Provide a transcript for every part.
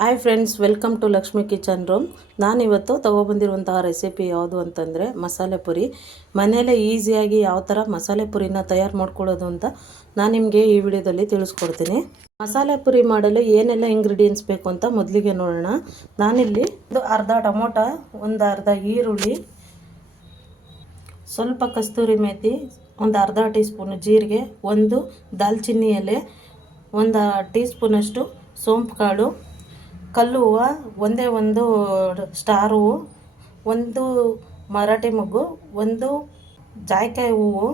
Hi friends welcome to Lakshmi kitchen room ನಾನಿವತ್ತು ತೊಗೊಬಂದಿರುವಂತಹ recipe ಯಾವುದು ಅಂತಂದರೆ ಮಸಾಲೆ ಪುರಿ. ಮನೆಯಲ್ಲೇ ಈಸಿಯಾಗಿ ಯಾವ ಥರ ಮಸಾಲೆ ಪುರಿನ ತಯಾರು ಮಾಡ್ಕೊಳ್ಳೋದು ಅಂತ ನಾನು ನಿಮಗೆ ಈ ವಿಡಿಯೋದಲ್ಲಿ ತಿಳಿಸ್ಕೊಡ್ತೀನಿ. ಮಸಾಲೆ ಪುರಿ ಮಾಡಲು ಏನೆಲ್ಲ ಇಂಗ್ರೀಡಿಯೆಂಟ್ಸ್ ಬೇಕು ಅಂತ ಮೊದಲಿಗೆ ನೋಡೋಣ. ನಾನಿಲ್ಲಿ ಒಂದು ಅರ್ಧ ಟೊಮೊಟೊ, ಒಂದು ಅರ್ಧ ಈರುಳ್ಳಿ, ಸ್ವಲ್ಪ ಕಸ್ತೂರಿ ಮೇಥಿ ಒಂದು ಅರ್ಧ ಟೀ ಸ್ಪೂನ್ ಜೀರಿಗೆ, ಒಂದು ದಾಲ್ಚಿನ್ನಿ ಎಲೆ, ಒಂದು ಟೀ ಸ್ಪೂನಷ್ಟು ಸೋಂಪು ಕಾಳು ಕಲ್ಲು ಹೂವು, ಒಂದೇ ಒಂದು ಸ್ಟಾರ್ ಹೂವು, ಒಂದು ಮರಾಠಿ ಮೊಗ್ಗು, ಒಂದು ಜಾಯ್ಕಾಯಿ ಹೂವು,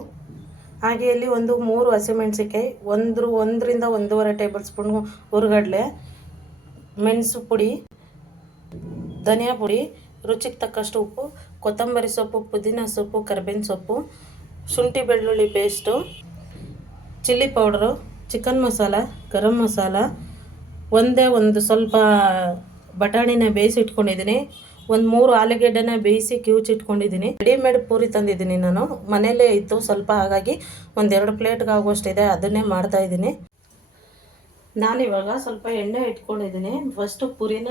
ಹಾಗೆ ಇಲ್ಲಿ ಒಂದು ಮೂರು ಹಸಿಮೆಣ್ಸಿಕಾಯಿ ಒಂದು ಒಂದರಿಂದ ಒಂದೂವರೆ ಟೇಬಲ್ ಸ್ಪೂನ್ ಹುರ್ಗಡ್ಲೆ, ಮೆಣಸು ಪುಡಿ, ಧನಿಯಾ ಪುಡಿ, ರುಚಿಗೆ ತಕ್ಕಷ್ಟು ಉಪ್ಪು, ಕೊತ್ತಂಬರಿ ಸೊಪ್ಪು, ಪುದೀನ ಸೊಪ್ಪು, ಕರ್ಬೇವಿನ ಸೊಪ್ಪು, ಶುಂಠಿ ಬೆಳ್ಳುಳ್ಳಿ paste chilli powder chicken masala garam masala ಒಂದೇ ಒಂದು ಸ್ವಲ್ಪ ಬಟಾಣಿನ ಬೇಯಿಸಿ ಇಟ್ಕೊಂಡಿದ್ದೀನಿ. ಒಂದು ಮೂರು ಆಲೂಗೆಡ್ಡೆನ ಬೇಯಿಸಿ ಕಿವುಚಿಟ್ಕೊಂಡಿದ್ದೀನಿ ರೆಡಿಮೇಡ್ ಪೂರಿ ತಂದಿದ್ದೀನಿ ನಾನು. ಮನೇಲೇ ಇತ್ತು ಸ್ವಲ್ಪ ಹಾಗಾಗಿ ಒಂದೆರಡು ಪ್ಲೇಟ್ಗೆ ಆಗುವಷ್ಟಿದೆ ಅದನ್ನೇ ಮಾಡ್ತಾಯಿದ್ದೀನಿ ನಾನಿವಾಗ ಸ್ವಲ್ಪ ಎಣ್ಣೆ ಇಟ್ಕೊಂಡಿದ್ದೀನಿ. ಫಸ್ಟು ಪುರಿನ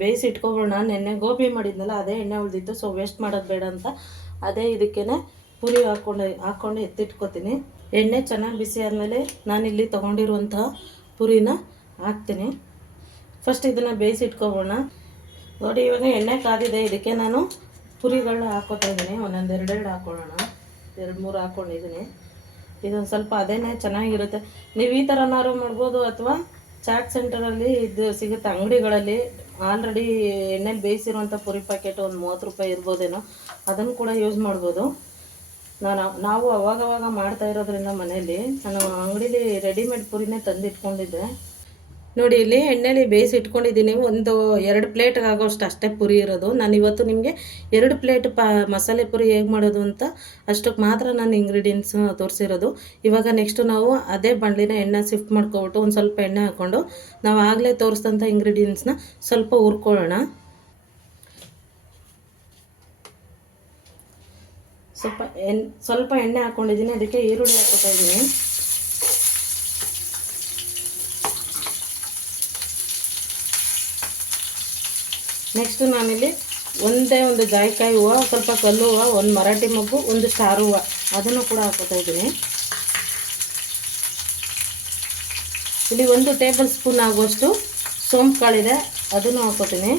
ಬೇಯಿಸಿ ಇಟ್ಕೊಬೋಣ. ನೆನ್ನೆ ಗೋಬಿ ಮಾಡಿದ್ನಲ್ಲ, ಅದೇ ಎಣ್ಣೆ ಉಳಿದಿತ್ತು ಸೊ ವೇಸ್ಟ್ ಮಾಡೋದು ಬೇಡ ಅಂತ. ಅದೇ ಇದಕ್ಕೇ ಪುರಿ ಹಾಕ್ಕೊಂಡು ಹಾಕ್ಕೊಂಡು ಎತ್ತಿಟ್ಕೊತೀನಿ. ಎಣ್ಣೆ ಚೆನ್ನಾಗಿ ಬಿಸಿ ಆದಮೇಲೆ ನಾನಿಲ್ಲಿ ತೊಗೊಂಡಿರುವಂತಹ ಪುರಿನ ಹಾಕ್ತೀನಿ. ಫಸ್ಟ್ ಇದನ್ನು ಬೇಯಿಸಿಟ್ಕೋಬೋಣ ನೋಡಿ, ಇವಾಗ ಎಣ್ಣೆ ಕಾದಿದೆ. ಇದಕ್ಕೆ ನಾನು ಪುರಿಗಳನ್ನ ಹಾಕೋತಾ ಇದ್ದೀನಿ. ಒಂದೊಂದು ಎರಡೆರಡು ಹಾಕ್ಕೊಳ್ಳೋಣ ಎರಡು ಮೂರು ಹಾಕ್ಕೊಂಡಿದ್ದೀನಿ ಇದೊಂದು ಸ್ವಲ್ಪ ಅದೇನೆ ಚೆನ್ನಾಗಿರುತ್ತೆ. ನೀವು ಈ ಥರನಾರು ಮಾಡ್ಬೋದು ಅಥವಾ ಚಾಟ್ ಸೆಂಟರಲ್ಲಿ ಇದು ಸಿಗುತ್ತೆ ಅಂಗಡಿಗಳಲ್ಲಿ. ಆಲ್ರೆಡಿ ಎಣ್ಣೆಲಿ ಬೇಯಿಸಿರುವಂಥ ಪುರಿ ಪ್ಯಾಕೆಟ್ ಒಂದು ಮೂವತ್ತು ರೂಪಾಯಿ ಇರ್ಬೋದೇನೋ, ಅದನ್ನು ಕೂಡ ಯೂಸ್ ಮಾಡ್ಬೋದು. ನಾನು ನಾವು ಅವಾಗವಾಗ ಮಾಡ್ತಾ ಇರೋದ್ರಿಂದ ಮನೆಯಲ್ಲಿ, ನಾನು ಅಂಗಡೀಲಿ ರೆಡಿಮೇಡ್ ಪುರಿನೇ ತಂದಿಟ್ಕೊಂಡಿದ್ದೆ. ನೋಡಿ, ಇಲ್ಲಿ ಎಣ್ಣೆಲಿ ಬೇಯಿಸಿ ಇಟ್ಕೊಂಡಿದ್ದೀನಿ. ಒಂದು ಎರಡು ಪ್ಲೇಟ್ ಆಗೋಷ್ಟು ಅಷ್ಟೇ ಪುರಿ ಇರೋದು. ನಾನು ಇವತ್ತು ನಿಮಗೆ ಎರಡು ಪ್ಲೇಟ್ ಪ, ಮಸಾಲೆ ಪುರಿ ಹೇಗೆ ಮಾಡೋದು ಅಂತ ಅಷ್ಟಕ್ಕೆ ಮಾತ್ರ ನಾನು ಇಂಗ್ರೀಡಿಯೆಂಟ್ಸ್ ತೋರಿಸಿರೋದು. ಇವಾಗ ನೆಕ್ಸ್ಟು ನಾವು ಅದೇ ಬಂಡಲಿನ ಎಣ್ಣೆ ಶಿಫ್ಟ್ ಮಾಡ್ಕೊಬಿಟ್ಟು ಒಂದು ಸ್ವಲ್ಪ ಎಣ್ಣೆ ಹಾಕ್ಕೊಂಡು ನಾವು ಆಗಲೇ ತೋರಿಸಿದಂಥ ಇಂಗ್ರೀಡಿಯೆಂಟ್ಸ್ನ ಸ್ವಲ್ಪ ಹುರ್ಕೊಳ್ಳೋಣ. ಸ್ವಲ್ಪ ಎಣ್, ಸ್ವಲ್ಪ ಎಣ್ಣೆ ಹಾಕ್ಕೊಂಡಿದ್ದೀನಿ ಅದಕ್ಕೆ ಈರುಳ್ಳಿ ಹಾಕೋತಾ ಇದ್ದೀನಿ. ನೆಕ್ಸ್ಟು ನಾನಿಲ್ಲಿ ಒಂದೇ ಒಂದು ಜಾಯಿಕಾಯಿ ಹೂವು ಸ್ವಲ್ಪ ಕಲ್ಲು ಹೂವು, ಒಂದು ಮರಾಠಿ ಮಗ್ಗು, ಒಂದು ಸಾರು ಹೂವು. ಅದನ್ನು ಕೂಡ ಹಾಕೋತಾ ಇದ್ದೀನಿ. ಇಲ್ಲಿ ಒಂದು ಟೇಬಲ್ ಸ್ಪೂನ್ ಆಗುವಷ್ಟು ಸೋಂಪು ಕಾಳಿದೆ, ಅದನ್ನು ಹಾಕೋತೀನಿ.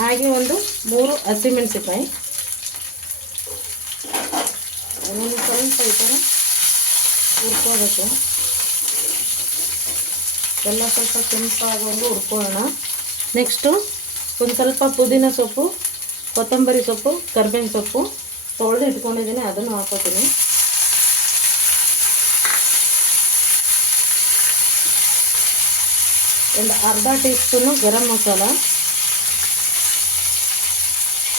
ಹಾಗೆ ಒಂದು ಮೂರು ಹಸಿಮೆಣಸಿಕಾಯಿ ಅದನ್ನು ಸ್ವಲ್ಪ ಈ ಥರ ಹುರ್ಕೋಬೇಕು. ಎಲ್ಲ ಸ್ವಲ್ಪ ಕೆಂಪಾಗೊಂಡು ಹುರ್ಕೊಳ್ಳೋಣ. ನೆಕ್ಸ್ಟು ಒಂದು ಸ್ವಲ್ಪ ಪುದೀನ ಸೊಪ್ಪು, ಕೊತ್ತಂಬರಿ ಸೊಪ್ಪು, ಕರ್ಬೇವಿನ ಸೊಪ್ಪು ತೊಳೆದು ಇಟ್ಕೊಂಡಿದ್ದೀನಿ, ಅದನ್ನು ಹಾಕೋತೀನಿ. ಒಂದು ಅರ್ಧ ಟೀ ಸ್ಪೂನು ಗರಂ ಮಸಾಲ,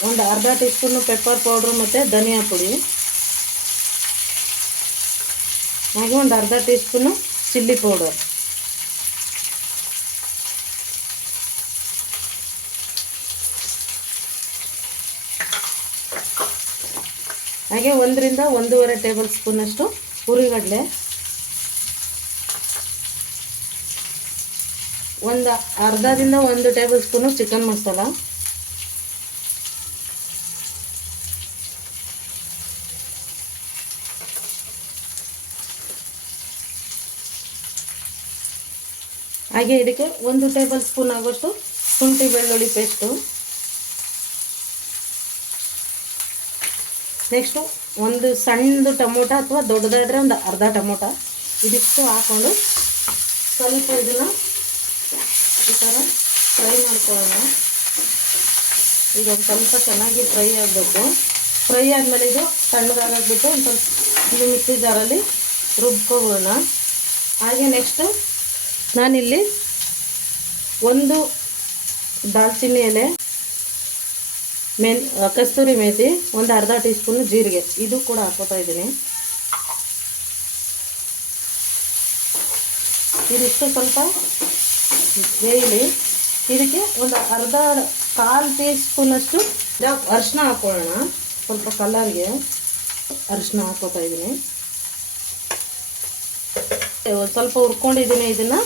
ಒಂದು ಅರ್ಧ ಟೀ ಸ್ಪೂನು ಪೆಪ್ಪರ್ ಪೌಡ್ರು ಮತ್ತು ಧನಿಯಾ ಪುಡಿ. ಹಾಗೆ ಒಂದು ಅರ್ಧ ಟೀ ಸ್ಪೂನು ಚಿಲ್ಲಿ ಪೌಡರ್ ಹಾಗೆ ಒಂದರಿಂದ ಒಂದೂವರೆ ಟೇಬಲ್ ಸ್ಪೂನಷ್ಟು ಹುರಿಗಡಲೆ. ಒಂದು, ಅರ್ಧದಿಂದ ಒಂದು ಟೇಬಲ್ ಸ್ಪೂನು ಚಿಕನ್ ಮಸಾಲ. ಹಾಗೆ ಇದಕ್ಕೆ ಒಂದು ಟೇಬಲ್ ಸ್ಪೂನ್ ಆಗೋಷ್ಟು ಶುಂಠಿ ಬೆಳ್ಳುಳ್ಳಿ ಪೇಸ್ಟು. ನೆಕ್ಸ್ಟು ಒಂದು ಸಣ್ಣದು ಟೊಮೊಟೊ ಅಥವಾ ದೊಡ್ಡದಾದರೆ ಒಂದು ಅರ್ಧ ಟೊಮೊಟೊ. ಇದಿಷ್ಟು ಹಾಕ್ಕೊಂಡು ಸ್ವಲ್ಪ ಇದನ್ನು ಈ ಥರ ಫ್ರೈ ಮಾಡ್ಕೊಳ್ಳೋಣ. ಈಗ ಸ್ವಲ್ಪ ಚೆನ್ನಾಗಿ ಫ್ರೈ ಆಗಬೇಕು. ಫ್ರೈ ಆದಮೇಲೆ ಇದು ತಣ್ಣಗಾಗ್ಬಿಟ್ಟು ಒಂದು ಸ್ವಲ್ಪ ಇದು ಮಿಕ್ಸಿ ಜಾರಲ್ಲಿ ರುಬ್ಕೊಬೋಣ ಹಾಗೆ ನೆಕ್ಸ್ಟು ನಾನಿಲ್ಲಿ ಒಂದು ದಾಲ್ಚಿನ್ನಿ ಎಲೆ ಮೆನ್ ಕಸ್ತೂರಿ ಮೇಥಿ ಒಂದು ಅರ್ಧ ಟೀ ಸ್ಪೂನು ಜೀರಿಗೆ. ಇದು ಕೂಡ ಹಾಕೋತಾ ಇದ್ದೀನಿ. ಇದಿಷ್ಟು ಸ್ವಲ್ಪ ಬೇಯಲಿ. ಇದಕ್ಕೆ ಒಂದು ಅರ್ಧ ಕಾಲು ಟೀ ಸ್ಪೂನಷ್ಟು ಅರಿಶಿನ ಹಾಕೊಳ್ಳೋಣ. ಸ್ವಲ್ಪ ಕಲರ್ಗೆ ಅರಿಶಿನ ಹಾಕೋತಾ ಇದ್ದೀನಿ. ಸ್ವಲ್ಪ ಹುರ್ಕೊಂಡಿದ್ದೀನಿ ಇದನ್ನು.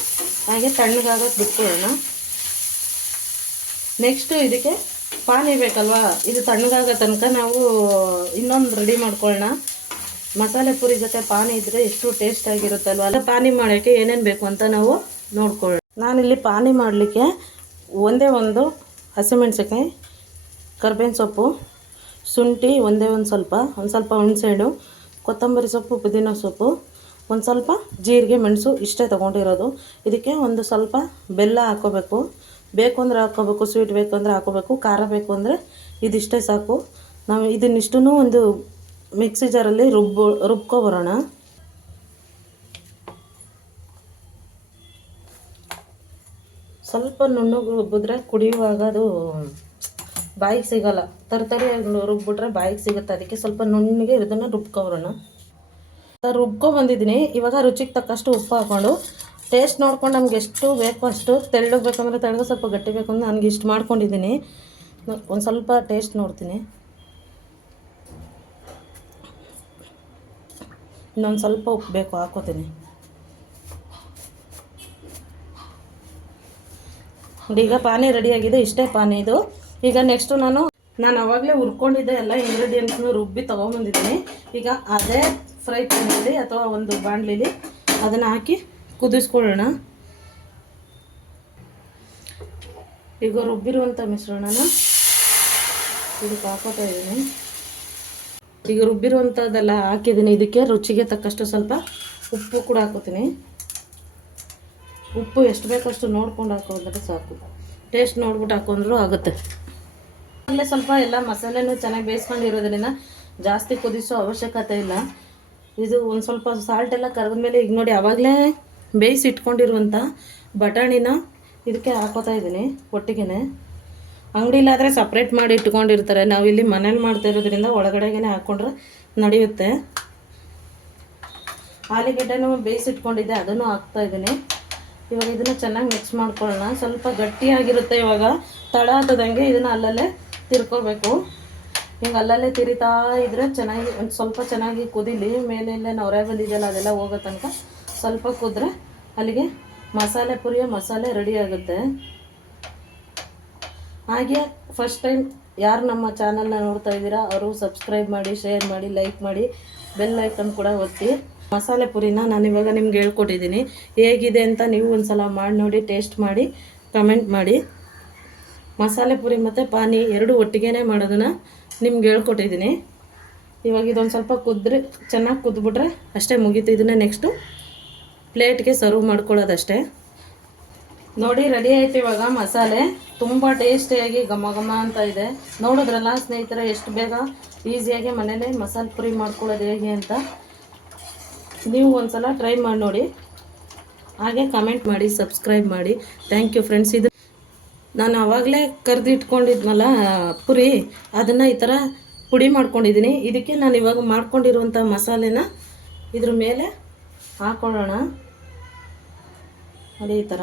ಹಾಗೆ ತಣ್ಣಗಾಗಕ್ಕೆ ಬಿಟ್ಕೊಳ್ಳೋಣ. ನೆಕ್ಸ್ಟು ಇದಕ್ಕೆ ಪಾನಿ ಬೇಕಲ್ವಾ? ಇದು ತಣ್ಣಗಾಗೋ ತನಕ ನಾವು ಇನ್ನೊಂದು ರೆಡಿ ಮಾಡ್ಕೊಳ್ಳೋಣ. ಮಸಾಲೆ ಪುರಿ ಜೊತೆ ಪಾನಿ ಇದ್ದರೆ ಎಷ್ಟು ಟೇಸ್ಟ್ ಆಗಿರುತ್ತಲ್ವ? ಅಲ್ಲ ಪಾನಿ ಮಾಡೋಕ್ಕೆ ಏನೇನು ಬೇಕು ಅಂತ ನಾವು ನೋಡ್ಕೊಳ್ಳೋಣ. ನಾನಿಲ್ಲಿ ಪಾನಿ ಮಾಡಲಿಕ್ಕೆ ಒಂದೇ ಒಂದು ಹಸಿಮೆಣ್ಸಿಕಾಯಿ ಕರ್ಬೇವಿನ ಸೊಪ್ಪು, ಶುಂಠಿ ಒಂದೇ ಒಂದು ಸ್ವಲ್ಪ ಒಂದು ಸ್ವಲ್ಪ ಹುಣಸೆಹಣ್ಣು, ಕೊತ್ತಂಬರಿ ಸೊಪ್ಪು, ಪುದೀನ ಸೊಪ್ಪು, ಒಂದು ಸ್ವಲ್ಪ ಜೀರಿಗೆ, ಮೆಣಸು ಇಷ್ಟೇ ತೊಗೊಂಡಿರೋದು. ಇದಕ್ಕೆ ಒಂದು ಸ್ವಲ್ಪ ಬೆಲ್ಲ ಹಾಕ್ಕೋಬೇಕು. ಬೇಕು ಅಂದರೆ ಹಾಕೋಬೇಕು ಸ್ವೀಟ್ ಬೇಕು ಅಂದರೆ ಹಾಕೋಬೇಕು, ಖಾರ ಬೇಕು ಅಂದರೆ ಇದಿಷ್ಟೇ ಸಾಕು. ನಾವು ಇದನ್ನಿಷ್ಟೂ ಒಂದು ಮಿಕ್ಸಿ ಜಾರಲ್ಲಿ ರುಬ್ಬು, ರುಬ್ಕೊಬರೋಣ. ಸ್ವಲ್ಪ ನುಣ್ಣಗೆ ರುಬ್ಬಿದ್ರೆ ಕುಡಿಯುವಾಗ ಅದು ಬಾಯಿಗೆ ಸಿಗಲ್ಲ. ತರತರಿಯಾಗಿ ರುಬ್ಬಿಟ್ರೆ ಬಾಯಿಗೆ ಸಿಗುತ್ತೆ. ಅದಕ್ಕೆ ಸ್ವಲ್ಪ ನುಣ್ಣಗೆ ಇದನ್ನು ರುಬ್ಕೊಬರೋಣ. ರುಬ್ಕೊ ಬಂದಿದ್ದೀನಿ ಇವಾಗ ರುಚಿಗೆ ತಕ್ಕಷ್ಟು ಉಪ್ಪು ಹಾಕ್ಕೊಂಡು ಟೇಸ್ಟ್ ನೋಡ್ಕೊಂಡು ನಮ್ಗೆ ಎಷ್ಟು ಬೇಕು ಅಷ್ಟು ತೆಳ್ಳಗೆ ಬೇಕಂದ್ರೆ ತೆಳ್ಳಗೆ ಸ್ವಲ್ಪ ಗಟ್ಟಿ ಬೇಕು ಅಂದ್ರೆ ನನಗೆ ಇಷ್ಟು ಮಾಡ್ಕೊಂಡಿದ್ದೀನಿ. ಒಂದು ಸ್ವಲ್ಪ ಟೇಸ್ಟ್ ನೋಡ್ತೀನಿ. ಇನ್ನೊಂದು ಸ್ವಲ್ಪ ಉಪ್ಪು ಬೇಕು, ಹಾಕೋತೀನಿ. ಈಗ ಪಾನಿ ರೆಡಿಯಾಗಿದೆ ಇಷ್ಟೇ ಪಾನಿ ಇದು. ಈಗ ನೆಕ್ಸ್ಟು ನಾನು ನಾನು ಅವಾಗಲೇ ಹುರ್ಕೊಂಡಿದ್ದೆ ಎಲ್ಲ ಇಂಗ್ರೀಡಿಯೆಂಟ್ಸ್ನು ರುಬ್ಬಿ ತೊಗೊಂಬಂದಿದ್ದೀನಿ. ಈಗ ಅದೇ ಫ್ರೈ ಪ್ಯಾನಲ್ಲಿ ಅಥವಾ ಒಂದು ಬಾಣಲಿಲಿ ಅದನ್ನು ಹಾಕಿ ಕುದಿಸ್ಕೊಳ್ಳೋಣ. ಈಗ ರುಬ್ಬಿರುವಂಥ ಮಿಶ್ರಣನ ಇದಕ್ಕೆ ಹಾಕೋತಾ ಇದ್ದೀನಿ. ಈಗ ರುಬ್ಬಿರುವಂಥದ್ದೆಲ್ಲ ಹಾಕಿದ್ದೀನಿ. ಇದಕ್ಕೆ ರುಚಿಗೆ ತಕ್ಕಷ್ಟು ಸ್ವಲ್ಪ ಉಪ್ಪು ಕೂಡ ಹಾಕೋತೀನಿ. ಉಪ್ಪು ಎಷ್ಟು ಬೇಕಷ್ಟು ನೋಡ್ಕೊಂಡು ಹಾಕೋದ್ರೆ ಸಾಕು. ಟೇಸ್ಟ್ ನೋಡ್ಬಿಟ್ಟು ಹಾಕೊಂಡ್ರು ಆಗುತ್ತೆ. ಅಲ್ಲೇ ಸ್ವಲ್ಪ ಎಲ್ಲ ಮಸಾಲೆನೂ ಚೆನ್ನಾಗಿ ಬೇಯಿಸ್ಕೊಂಡಿರೋದ್ರಿಂದ ಜಾಸ್ತಿ ಕುದಿಸೋ ಅವಶ್ಯಕತೆ ಇಲ್ಲ. ಇದು ಒಂದು ಸ್ವಲ್ಪ ಸಾಲ್ಟ್ ಎಲ್ಲ ಕರೆದ ಮೇಲೆ ಈಗ ನೋಡಿ ಆವಾಗಲೇ ಬೇಯಿಸಿ ಇಟ್ಕೊಂಡಿರುವಂಥ ಬಟಾಣಿನ ಇದಕ್ಕೆ ಹಾಕೋತಾ ಇದ್ದೀನಿ ಒಟ್ಟಿಗೆ ಅಂಗಡಿಲಾದರೆ ಸಪ್ರೇಟ್ ಮಾಡಿ ಇಟ್ಕೊಂಡಿರ್ತಾರೆ. ನಾವು ಇಲ್ಲಿ ಮನೇಲಿ ಮಾಡ್ತಾ ಇರೋದ್ರಿಂದ ಒಳಗಡೆಗೆ ಹಾಕ್ಕೊಂಡ್ರೆ ನಡೆಯುತ್ತೆ. ಆಲೂಗೆಡ್ಡೆನೂ ಬೇಯಿಸಿಟ್ಕೊಂಡಿದ್ದೆ ಅದನ್ನು ಹಾಕ್ತಾ ಇದ್ದೀನಿ. ಇವಾಗ ಇದನ್ನು ಚೆನ್ನಾಗಿ ಮಿಕ್ಸ್ ಮಾಡ್ಕೊಳ್ಳೋಣ. ಸ್ವಲ್ಪ ಗಟ್ಟಿಯಾಗಿರುತ್ತೆ ಇವಾಗ. ತಳ ಹತ್ತದಂಗೆ ಇದನ್ನು ಅಲ್ಲಲ್ಲೇ ತಿರ್ಕೋಬೇಕು. ಹಿಂಗೆ ಅಲ್ಲಲ್ಲೇ ತಿರಿತಾ ಇದ್ರೆ ಚೆನ್ನಾಗಿ, ಒಂದು ಸ್ವಲ್ಪ ಚೆನ್ನಾಗಿ ಕುದಿಲಿ, ಮೇಲೆಲ್ಲೇ ನೊರೆ ಬಂದಿದೆಯಲ್ಲ, ಅದೆಲ್ಲ ಹೋಗೋ ತನಕ ಸ್ವಲ್ಪ ಕುದ್ರೆ ಅಲ್ಲಿಗೆ ಮಸಾಲೆ ಪುರಿಯ ಮಸಾಲೆ ರೆಡಿ ಆಗುತ್ತೆ. ಹಾಗೆ ಫಸ್ಟ್ ಟೈಮ್ ಯಾರು ನಮ್ಮ ಚಾನಲ್ನ ನೋಡ್ತಾ ಇದ್ದೀರಾ, ಅವರು ಸಬ್ಸ್ಕ್ರೈಬ್ ಮಾಡಿ ಶೇರ್ ಮಾಡಿ ಲೈಕ್ ಮಾಡಿ ಬೆಲ್ ಐಕನ್ ಕೂಡ ಒತ್ತಿ. ಮಸಾಲೆ ಪುರಿನ ನಾನು ಇವಾಗ ನಿಮ್ಗೆ ಹೇಳ್ಕೊಟ್ಟಿದ್ದೀನಿ. ಹೇಗಿದೆ ಅಂತ ನೀವು ಒಂದು ಸಲ ಮಾಡಿ ನೋಡಿ ಟೇಸ್ಟ್ ಮಾಡಿ ಕಮೆಂಟ್ ಮಾಡಿ. ಮಸಾಲೆ ಪುರಿ ಮತ್ತು ಪಾನಿ ಎರಡು ಒಟ್ಟಿಗೆ ಮಾಡೋದನ್ನು ನಿಮ್ಗೆ ಹೇಳ್ಕೊಟ್ಟಿದ್ದೀನಿ. ಇವಾಗ ಇದೊಂದು ಸ್ವಲ್ಪ ಕುದ್ರೆ, ಚೆನ್ನಾಗಿ ಕುದ್ಬಿಟ್ರೆ ಅಷ್ಟೇ ಮುಗೀತು. ಇದನ್ನೇ ನೆಕ್ಸ್ಟು ಪ್ಲೇಟ್ಗೆ ಸರ್ವ್ ಮಾಡ್ಕೊಳ್ಳೋದಷ್ಟೇ. ನೋಡಿ ರೆಡಿ ಆಯ್ತು ಇವಾಗ ಮಸಾಲೆ. ತುಂಬ ಟೇಸ್ಟಿಯಾಗಿ ಘಮ ಘಮ ಅಂತ ಇದೆ. ನೋಡಿದ್ರಲ್ಲ ಸ್ನೇಹಿತರೆ, ಎಷ್ಟು ಬೇಗ ಈಸಿಯಾಗಿ ಮನೇಲೆ ಮಸಾಲೆ ಪುರಿ ಮಾಡ್ಕೊಳ್ಳೋದು ಹೇಗೆ ಅಂತ. ನೀವು ಒಂದ್ಸಲ ಟ್ರೈ ಮಾಡಿ ನೋಡಿ. ಹಾಗೆ ಕಮೆಂಟ್ ಮಾಡಿ ಸಬ್ಸ್ಕ್ರೈಬ್ ಮಾಡಿ. ಥ್ಯಾಂಕ್ ಯು ಫ್ರೆಂಡ್ಸ್ ಇದು ನಾನು ಆವಾಗಲೇ ಕರೆದಿಟ್ಕೊಂಡಿದ್ನಲ್ಲ ಪುರಿ. ಅದನ್ನು ಈ ಥರ ಪುಡಿ ಮಾಡ್ಕೊಂಡಿದ್ದೀನಿ. ಇದಕ್ಕೆ ನಾನು ಇವಾಗ ಮಾಡ್ಕೊಂಡಿರುವಂಥ ಮಸಾಲೆನ ಇದ್ರ ಮೇಲೆ ಹಾಕೊಳ್ಳೋಣ. ಅದೇ ಥರ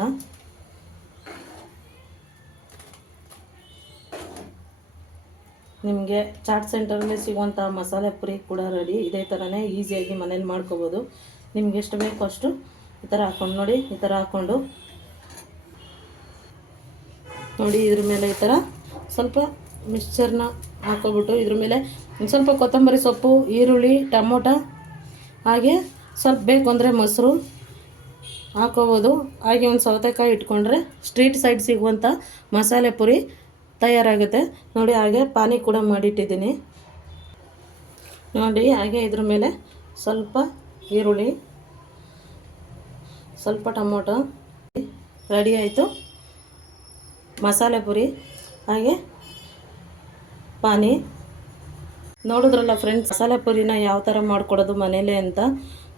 ನಿಮಗೆ ಚಾಟ್ ಸೆಂಟರಲ್ಲಿ ಸಿಗುವಂಥ ಮಸಾಲೆ ಪುರಿ ಕೂಡ ರೆಡಿ ಇದೇ ಥರನೇ ಈಸಿಯಾಗಿ ಮನೇಲಿ ಮಾಡ್ಕೋಬೋದು. ನಿಮ್ಗೆ ಎಷ್ಟು ಬೇಕೋ ಅಷ್ಟು ಈ ಥರ ಹಾಕೊಂಡು ನೋಡಿ, ಈ ಥರ ಹಾಕ್ಕೊಂಡು ನೋಡಿ ಇದ್ರ ಮೇಲೆ ಈ ಥರ ಸ್ವಲ್ಪ ಮಿಕ್ಸ್ಚರ್ನ ಹಾಕೋಬಿಟ್ಟು ಇದ್ರ ಮೇಲೆ ಸ್ವಲ್ಪ ಕೊತ್ತಂಬರಿ ಸೊಪ್ಪು, ಈರುಳ್ಳಿ, ಟೊಮೊಟೊ, ಹಾಗೆ ಸ್ವಲ್ಪ ಬೇಕು ಅಂದರೆ ಮೊಸರು ಹಾಕೋಬೋದು. ಹಾಗೆ ಒಂದು ಸೌತೆಕಾಯಿ ಇಟ್ಕೊಂಡ್ರೆ ಸ್ಟ್ರೀಟ್ ಸೈಡ್ ಸಿಗುವಂಥ ಮಸಾಲೆ ಪುರಿ ತಯಾರಾಗುತ್ತೆ. ನೋಡಿ, ಹಾಗೆ ಪಾನಿ ಕೂಡ ಮಾಡಿಟ್ಟಿದ್ದೀನಿ. ನೋಡಿ, ಹಾಗೆ ಇದ್ರ ಮೇಲೆ ಸ್ವಲ್ಪ ಈರುಳ್ಳಿ, ಸ್ವಲ್ಪ ಟೊಮೊಟೊ, ರೆಡಿ ಆಯಿತು. ಮಸಾಲೆ ಪುರಿ, ಹಾಗೆ ಪಾನಿ. ನೋಡಿದ್ರಲ್ಲ ಫ್ರೆಂಡ್ಸ್ ಮಸಾಲೆ ಪುರಿನ ಯಾವ ಥರ ಮಾಡಿಕೊಡೋದು ಮನೇಲೆ ಅಂತ.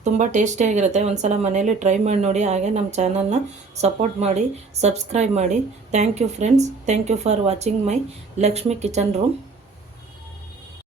ತುಂಬ ಟೇಸ್ಟಿಯಾಗಿರುತ್ತೆ ಒಂದು ಸಲ ಮನೇಲಿ ಟ್ರೈ ಮಾಡಿ ನೋಡಿ, ಹಾಗೆ ನಮ್ಮ ಚಾನಲ್ನ ಸಪೋರ್ಟ್ ಮಾಡಿ ಸಬ್ಸ್ಕ್ರೈಬ್ ಮಾಡಿ. Thank you friends thank you for watching my Lakshmi kitchen room